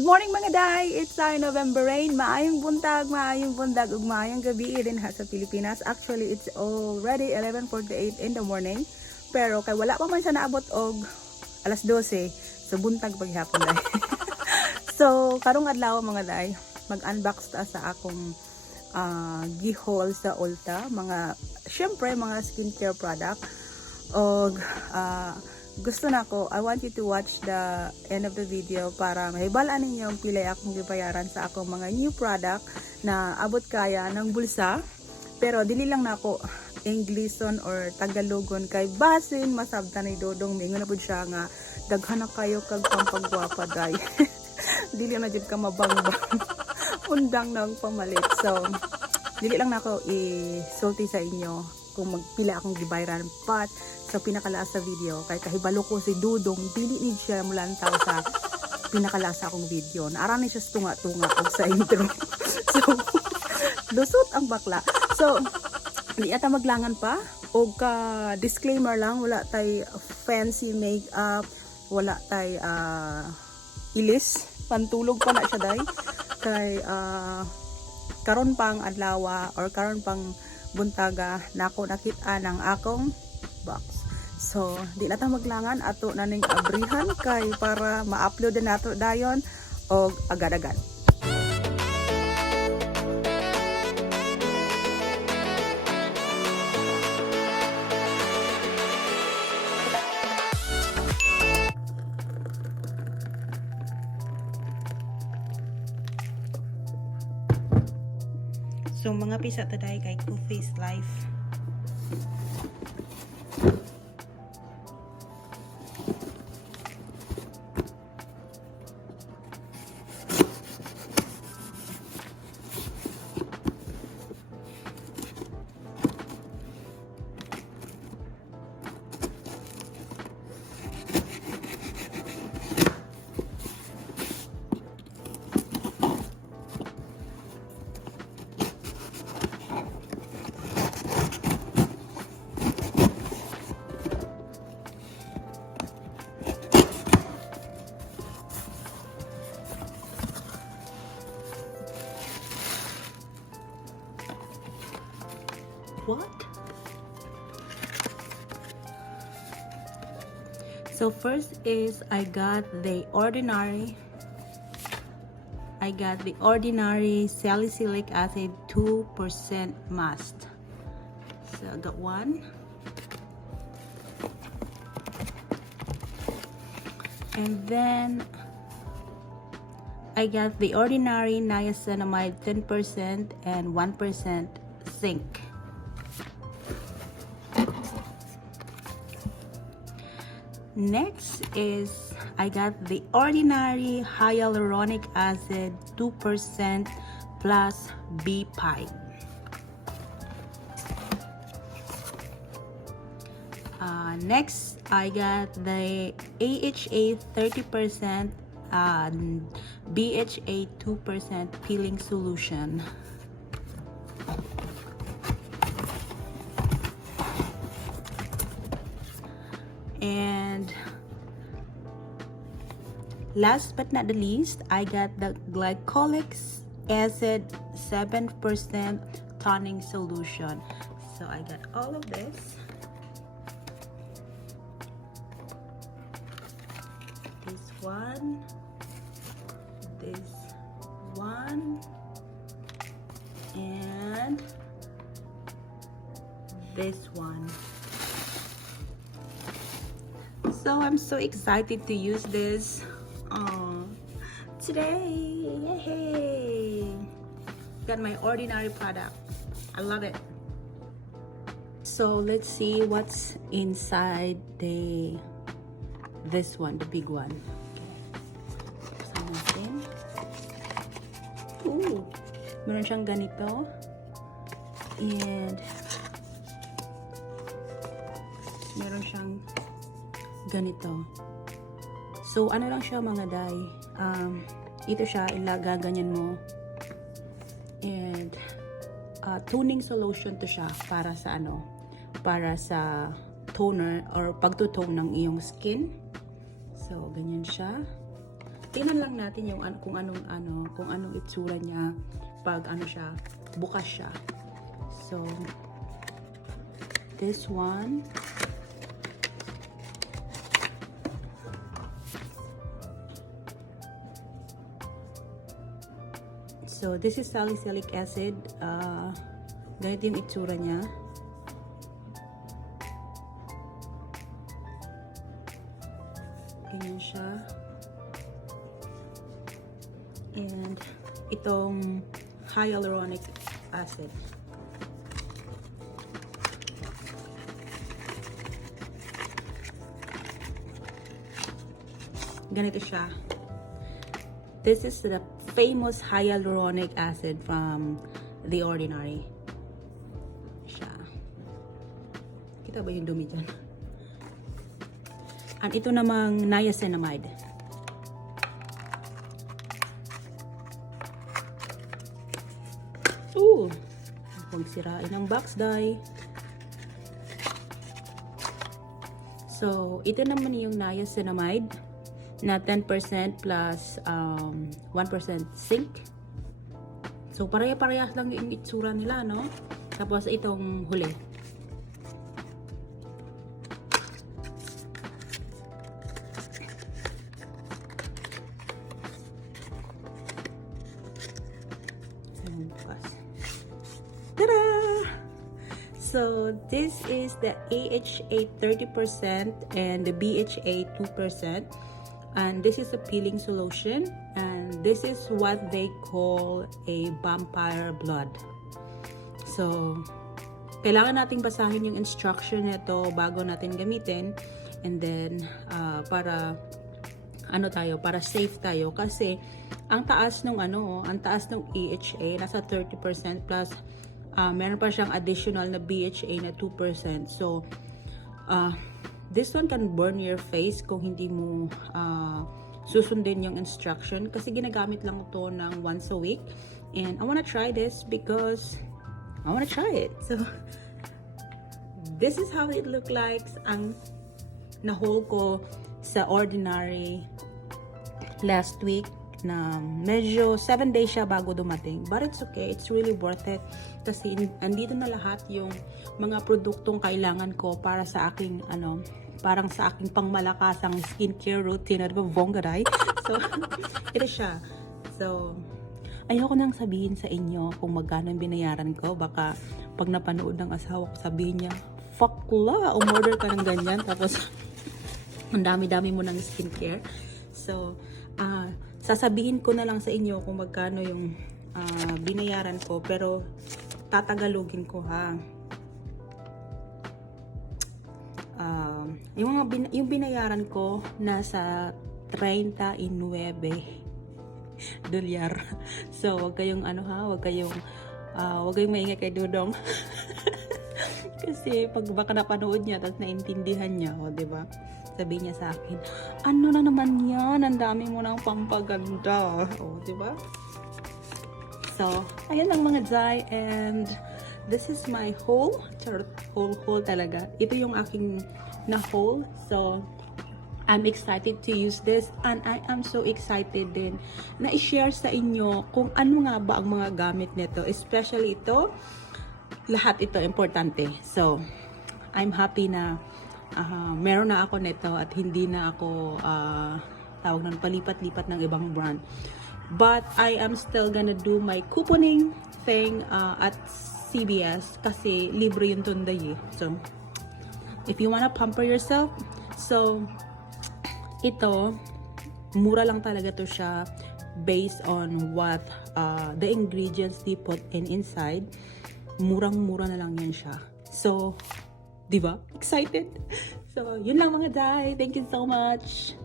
Good morning mga day! It's November rain. Maayong bundag, ug maayong gabi din ha sa Pilipinas. Actually, it's already 11:48 in the morning. Pero kay wala pa man siya naabot og alas 12. So buntag paghapon day. So karong adlaw mga day, mag-unbox ta sa akong gi-haul sa Ulta, syempre mga skincare product. Og gusto na ko, I want you to watch the end of the video para mahibalaan ninyo ang pilay akong gibayaran sa akong mga new product na abot kaya ng bulsa. Pero dili lang na ako Engliston or Tagalogon kay basin masabtan ni Dodong mingon na pud siya nga daghan na kayo kag pampagwapa day. Dili na jud ka mabangbang. Undang nang pamalit. So dili lang na ako i-sulti sa inyo kung magpila akong gibayaran, but sa pinakalaas sa video kay kahibalo ko si Dudong dili ni siya mulantaw sa pinakalaas akong video. Naara ni siya tunga-tunga og sa intro. So lusot ang bakla. So di ata maglangan pa og ka disclaimer lang, wala tay fancy makeup, wala tay ilis, pantulog pa na siya day kay karon pang adlaw or karon pang buntaga nako nakita ng akong box. So di na ta maglangan, ato na ning abrihan kay para ma-upload na nato dayon og agad-agad. So mga pisa today kay Face Life. What? So first is I got the ordinary Salicylic Acid 2% mask. So I got one. And then I got the ordinary Niacinamide 10% and 1% zinc. Next is I got the ordinary Hyaluronic Acid 2% plus B5. Next I got the AHA 30% and BHA 2% peeling solution. And last but not the least, I got the Glycolic acid 7% toning solution. So I got all of this. This one, and this one. So I'm so excited to use this today. Yay! Got my ordinary product. I love it. So let's see what's inside this one, the big one. Ooh, meron siyang ganito. And meron siyang ganito. So ano lang siya mga day, ito siya, ilaga ganyan mo, and toning solution to siya para sa toner or pagtutone ng iyong skin. So ganyan siya. tingnan lang natin yung kung anong itsura niya pag siya, bukas siya. So, this one. So, this is salicylic acid. Ganito yung itsura niya. Ganyan siya. And itong hyaluronic acid. Ganito siya. This is the famous hyaluronic acid from The Ordinary. Siya. Kita ba yung dumi dyan? At ito namang niacinamide. Huwag sirain ang box dye. So, ito naman yung niacinamide na 10% plus 1% zinc. So, pareha-parehas lang yung itsura nila, no? Tapos, itong huli. Tada! So, this is the AHA 30% and the BHA 2%. And this is a peeling solution. And this is what they call a vampire blood. So, kailangan nating basahin yung instruction nito bago natin gamitin. And then, para para safe tayo. Kasi, ang taas ng AHA, nasa 30% plus, meron pa siyang additional na BHA na 2%. So, this one can burn your face kung hindi mo susundin yung instruction. Kasi ginagamit lang ito ng once a week. And I wanna try this because I wanna try it. So, this is how it look like. Ang na-haul ko sa Ordinary last week na medyo 7 days siya bago dumating. But it's okay. It's really worth it. Kasi andito na lahat yung mga produktong kailangan ko para sa aking parang sa aking pangmalakasang skincare routine at bonggaray. So, ito siya. So, ayoko nang sabihin sa inyo kung magkano yung binayaran ko. Baka pag napanood ng asawa ko, sabihin niya, fuck la, umorder ka ng ganyan. Tapos, ang dami-dami mo ng skincare. So, sasabihin ko na lang sa inyo kung magkano yung binayaran ko. Pero, tatagalogin ko ha. Yung binayaran ko nasa 39 dolyar. So, wag kayong wag kayong maingay kay Dudong. Kasi pag baka napanood niya tapos naintindihan niya, di ba? Sabi niya sa akin, ano na naman yan? Ang dami mo ng pampaganda. Di ba? So, ayan ang mga dye and this is my haul. Haul talaga. Ito yung aking na-haul. So, I'm excited to use this and I am so excited din na i-share sa inyo kung ano nga ba ang mga gamit nito. Especially ito, lahat ito importante. So, I'm happy na meron na ako nito at hindi na ako tawag ng palipat-lipat ng ibang brand. But I am still gonna do my couponing thing at CBS kasi libre yung tunday eh. So, if you wanna pamper yourself, so, ito, mura lang talaga to siya based on what the ingredients they put inside. Murang-mura na lang yan siya. So, di ba? Excited? So, yun lang mga day. Thank you so much.